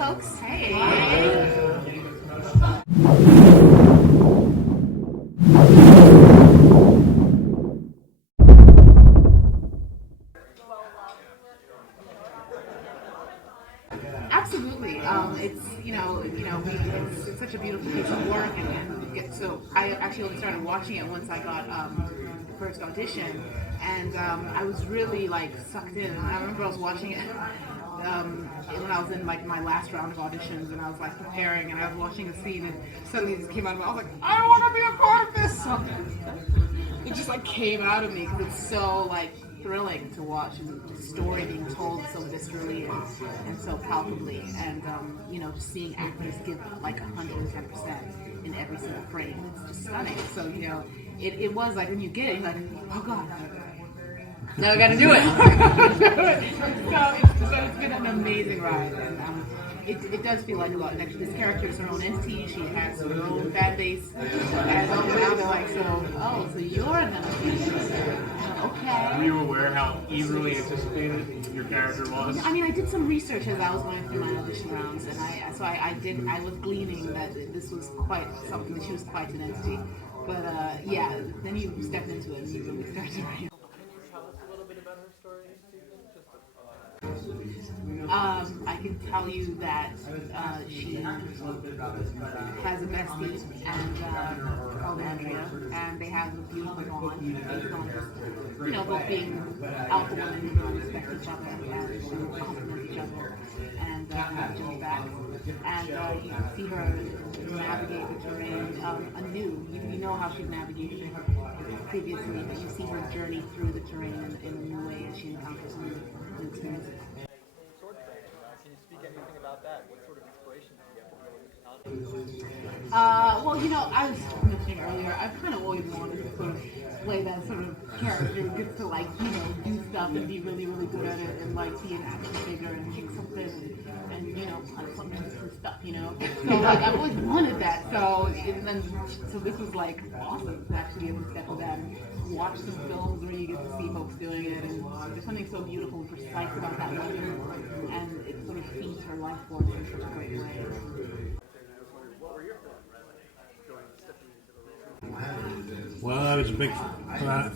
folks. Hey. Absolutely. It's such a beautiful piece of work, so I actually only started watching it once I got the first audition, and I was really like sucked in. And I remember I was watching it when I was in like my last round of auditions, and I was like preparing, and I was watching a scene, and suddenly it just came out of me. I was like, I don't want to be a part of this. So it just like came out of me because it's so like thrilling to watch, and the story being told so viscerally and so palpably, and just seeing actors give like 110% in every single frame. It's just stunning. So it was like when you get it, you're like, oh god, now I got to do it. So it's been an amazing ride, and it does feel like a lot. Actually, this character is her own entity. She has her own fan base, and now they're like, so you're gonna be okay. Were you aware how eagerly anticipated your character was? I mean, I did some research as I was going through my audition rounds, and I was gleaning that this was quite something. That she was quite an entity. But then you step into it and you really start to write. I can tell you that she has a bestie and called Andrea, and they have a beautiful bond based on both being alpha women who respect each other and compliment each other and have each other's backs. And you see her navigate the terrain anew. You know how she's navigated it previously, but you see her journey through the terrain in a new way as she encounters new experiences. Can you speak anything about that? What sort of inspiration did you get from going I was mentioning earlier, I've kind of always wanted to sort of play that sort of character who gets to do stuff and be really, really good at it and be an action figure and kick something and punch something and stuff, So I've always wanted that. So this was awesome to actually be able to step in that and watch some films where you get to see folks doing it, and there's something so beautiful and precise about that woman, and it sort of feeds her life force in such a great way. What were your feelings stepping into the role? Well, I was a big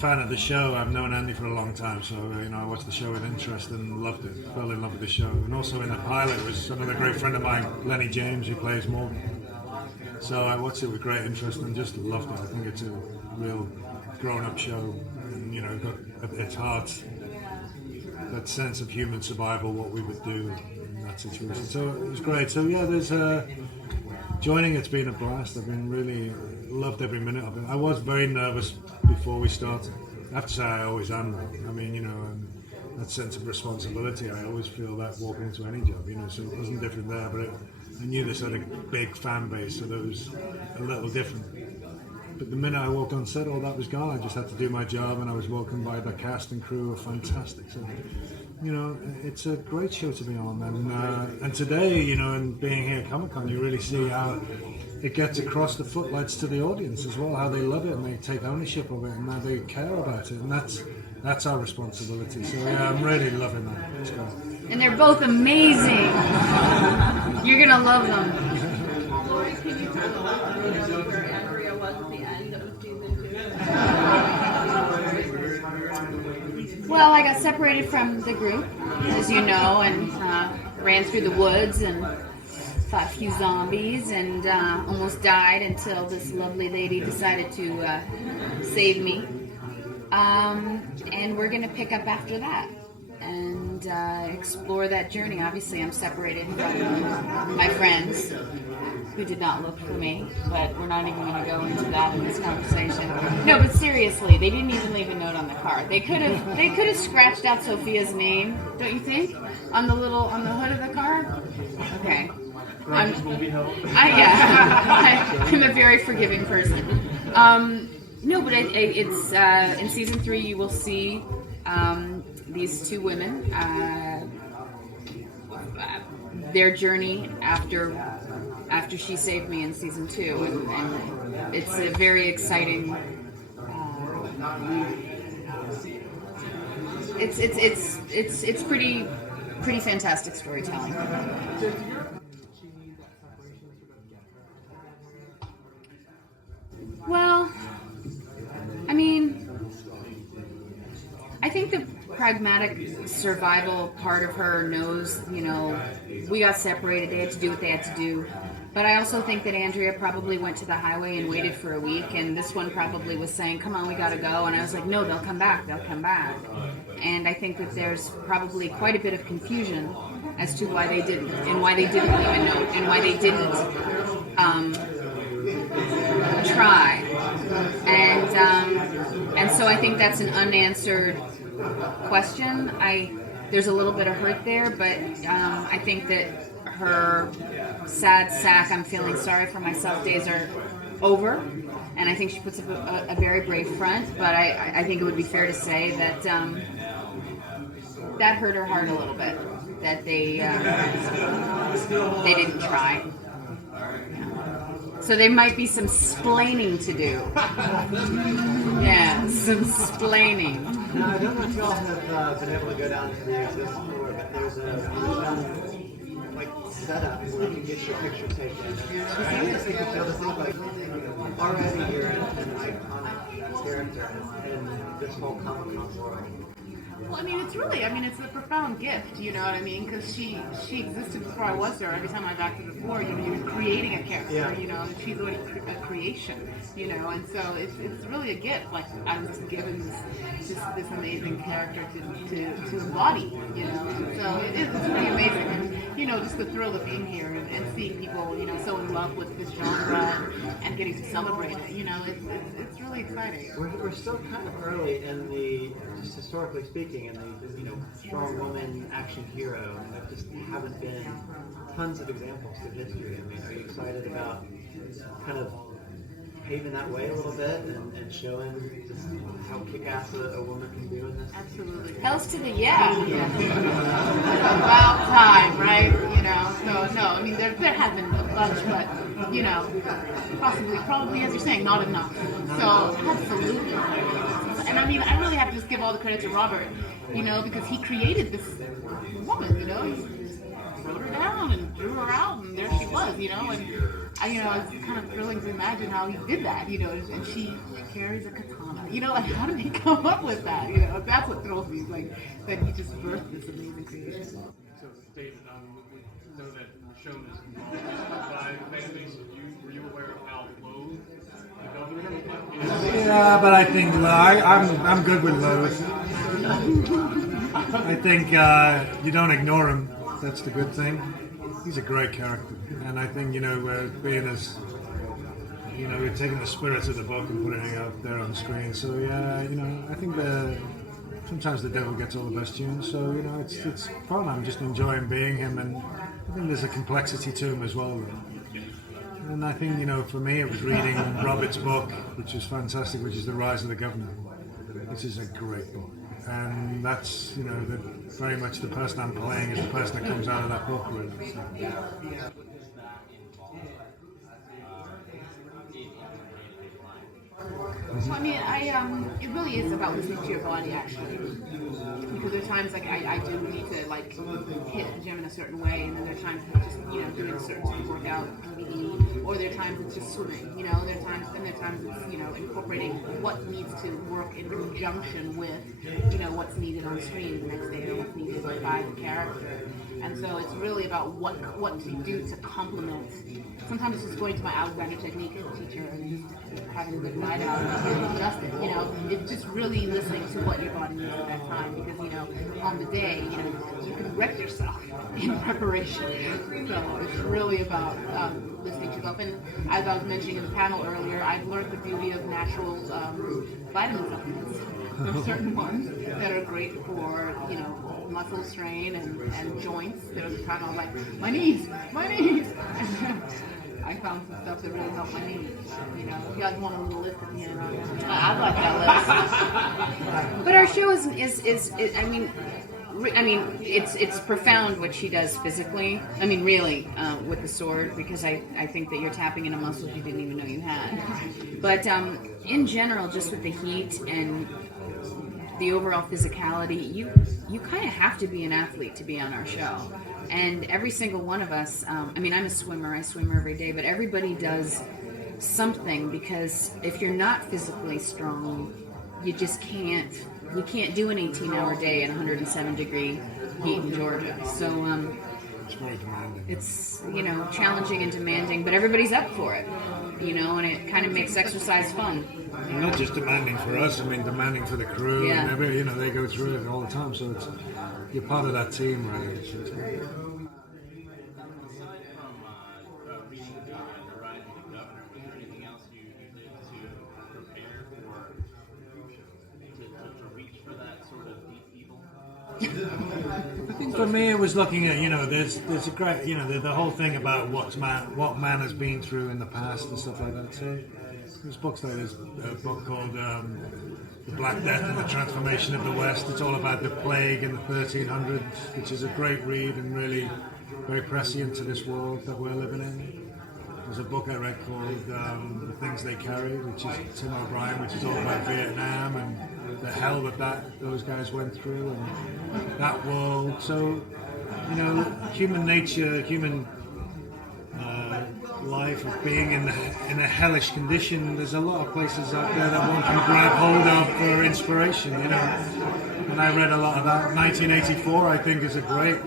fan of the show. I've known Andy for a long time, so I watched the show with interest and loved it. Fell in love with the show, and also in the pilot was another great friend of mine, Lenny James, who plays Morgan. So I watched it with great interest and just loved it. I think it's a real grown-up show, and got at its heart that sense of human survival, what we would do in that situation. So it was great. So yeah, there's joining. It's been a blast. I've been really loved every minute of it. I was very nervous before we started. I have to say I always am. I mean, that sense of responsibility. I always feel that walking into any job. So it wasn't different there, but I knew this had a big fan base, so that was a little different. But the minute I walked on set, all that was gone. I just had to do my job, and I was welcomed by the cast and crew were fantastic. So, it's a great show to be on. And today, and being here at Comic-Con, you really see how it gets across the footlights to the audience as well, how they love it and they take ownership of it and how they care about it. And that's our responsibility. So yeah, I'm really loving that. It's great. And they're both amazing. You're going to love them. Laurie, can you tell us where Andrea was at the end of season 2? Well, I got separated from the group, as you know, and ran through the woods and fought a few zombies and almost died until this lovely lady decided to save me. And we're going to pick up after that and explore that journey. Obviously, I'm separated from my friends who did not look for me, but we're not even going to go into that in this conversation. No, but seriously, they didn't even leave a note on the card. They could have scratched out Sophia's name, don't you think, on the hood of the car? Okay. I'm a very forgiving person. No, but it's in season 3 you will see these two women, their journey after she saved me in season 2, and it's a very exciting. It's pretty fantastic storytelling. pragmatic survival part of her knows, we got separated. They had to do what they had to do. But I also think that Andrea probably went to the highway and waited for a week, and this one probably was saying, come on, we gotta go. And I was like, no, they'll come back. And I think that there's probably quite a bit of confusion as to why they didn't, and why they didn't leave a note, and why they didn't try. And so I think that's an unanswered question. There's a little bit of hurt there, but I think that her sad sack, I'm feeling sorry for myself days are over, and I think she puts up a very brave front, but I think it would be fair to say that that hurt her heart a little bit, that they didn't try. So there might be some splaining to do. Yeah, some splaining. Now, I don't know if y'all have been able to go down to the exhibit floor, but there's a setup where you can get your picture taken. I just think you feel this thing like already you're an iconic character in this whole Comic-Con world. Well, it's a profound gift, you know what I mean? Because she existed before I was there. Every time I acted before, you're creating a character, and she's already a creation, and so it's really a gift. Like, I was given this amazing character to embody, so it's pretty amazing. And, just the thrill of being here and seeing people, so in love with this genre and getting to celebrate it, it's really exciting. We're still kind of early in the, just historically speaking, in the strong woman action hero. And there just haven't been tons of examples through history. Are you excited about kind of paving that way a little bit and showing just how kick-ass a woman can do in this? Absolutely. Hells to the yeah. About time, right? So no, there have been a bunch, but probably as you're saying, not enough. So absolutely. And I really have to just give all the credit to Robert, because he created this woman, he wrote her down and drew her out, and there she was, and it's kind of thrilling to imagine how he did that, and she carries a katana, how did he come up with that, that's what thrills me, that he just birthed this amazing creation. So, David, we know that Michonne is involved by the fan base. Were you aware of how low the governor is? Yeah, but I think I'm good with Lois. I think you don't ignore him. That's the good thing. He's a great character, and I think being as we're taking the spirits of the book and putting it out there on the screen. So yeah, I think sometimes the devil gets all the best tunes. So it's fun. I'm just enjoying being him, and I think there's a complexity to him as well. And I think for me, it was reading Robert's book, which is fantastic, which is The Rise of the Governor, which is a great book. And that's, very much the person I'm playing is the person that comes out of that book, really. So. So, it really is about listening to your body, actually. Because there's times, I do need to, hit the gym in a certain way, and then there are times it's just, doing a certain workout, or there are times it's just swimming, there are times it's, incorporating what needs to work in conjunction with, what's needed on screen the next day, or what's needed by the character. And so it's really about what to do to complement. Sometimes it's just going to my Alexander technique teacher and just having a good night out and adjust it. It's just really listening to what your body needs at that time, because on the day, you can wreck yourself in preparation. So it's really about listening to yourself. And as I was mentioning in the panel earlier, I've learned the beauty of natural vitamin supplements. There are certain ones that are great for muscle strain and joints. There was a time I was like, my knees. I found some stuff that really helped my knees. You guys want a little list at the end? I'd like that list. But our show is it's profound what she does physically. Really, with the sword, because I think that you're tapping into muscles you didn't even know you had. But in general, just with the heat and the overall physicality, you kind of have to be an athlete to be on our show. And every single one of us, I'm a swimmer, I swim every day, but everybody does something, because if you're not physically strong, you just can't we can't do an 18-hour day in 107 degree heat in Georgia. So It's very demanding. it's, challenging and demanding, but everybody's up for it, and it kind of makes exercise fun. And not just demanding for us, I mean demanding for the crew, Yeah. and they go through it all the time, so you're part of that team, really. So it's great. Aside from reading the writing of the governor, was there anything else you did to prepare to reach for that sort of deep evil? I think for me it was looking at, there's a great, the whole thing about what man has been through in the past and stuff like that. So there's books like this, a book called The Black Death and the Transformation of the West. It's all about the plague in the 1300s, which is a great read and really very prescient to this world that we're living in. There's a book I read called The Things They Carried, which is Tim O'Brien, which is all about Vietnam and the hell that those guys went through and that world. So, human nature, human life of being in a hellish condition. There's a lot of places out there that one can grab hold of for inspiration, And I read a lot of that. 1984, I think, is a great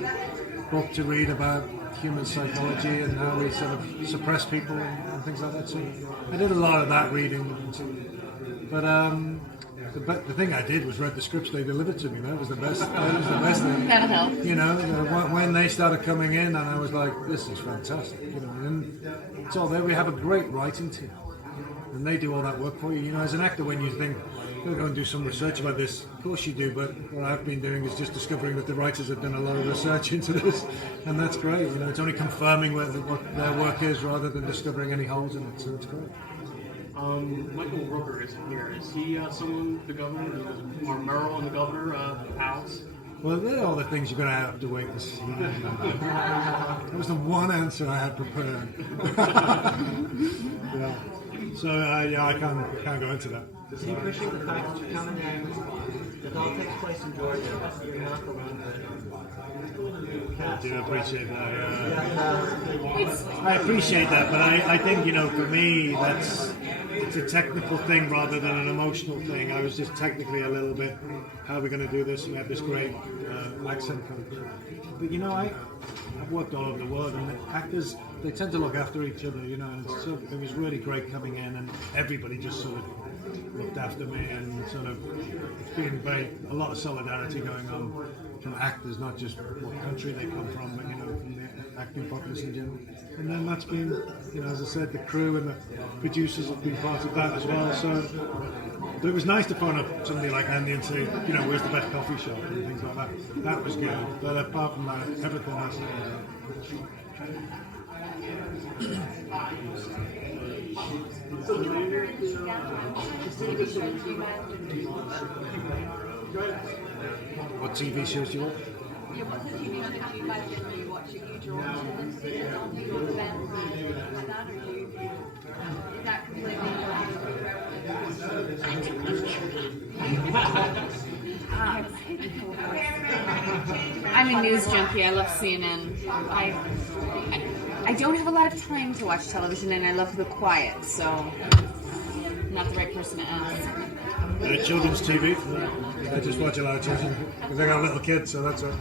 book to read about human psychology and how we sort of suppress people and things like that. So I did a lot of that reading. But the thing I did was read the scripts they delivered to me. That was the best. That was the best thing. That'll help. When they started coming in, and I was like, "This is fantastic." And it's all there. We have a great writing team, and they do all that work for you. As an actor, when you think you'll go and do some research about this, of course you do. But what I've been doing is just discovering that the writers have done a lot of research into this, and that's great. It's only confirming what their work is rather than discovering any holes in it. So it's great. Michael Rooker isn't here. Is he someone the governor, or Merrill and the governor, pals? Well, they're all the things you're going to have to wait to see. That was the one answer I had prepared. Yeah. So, I can't go into that. Is he pushing the fact that you're coming in? It all takes place in Georgia. You're not the one I do appreciate that. Yeah. I appreciate that, but I think, for me, it's a technical thing rather than an emotional thing. I was just technically a little bit, how are we going to do this? And we have this great accent coach. But, I've worked all over the world, and the actors, they tend to look after each other, and so it was really great coming in, and everybody just sort of looked after me, and sort of it's been a lot of solidarity going on from actors, not just what country they come from, but from the acting populace in general. And then that's been, as I said, the crew and the producers have been part of that as well. So but it was nice to phone up somebody like Andy and say, where's the best coffee shop and things like that. That was good. But apart from that, everything else. What TV shows do you watch? Yeah, what's the TV show that you guys generally watch? Are you drawn to the series on the events like that, or is that completely I'm a news junkie. I love CNN. I don't have a lot of time to watch television, and I love the quiet, so I'm not the right person to ask. Children's TV. I just watch a lot of children because I got a little kid, so that's all.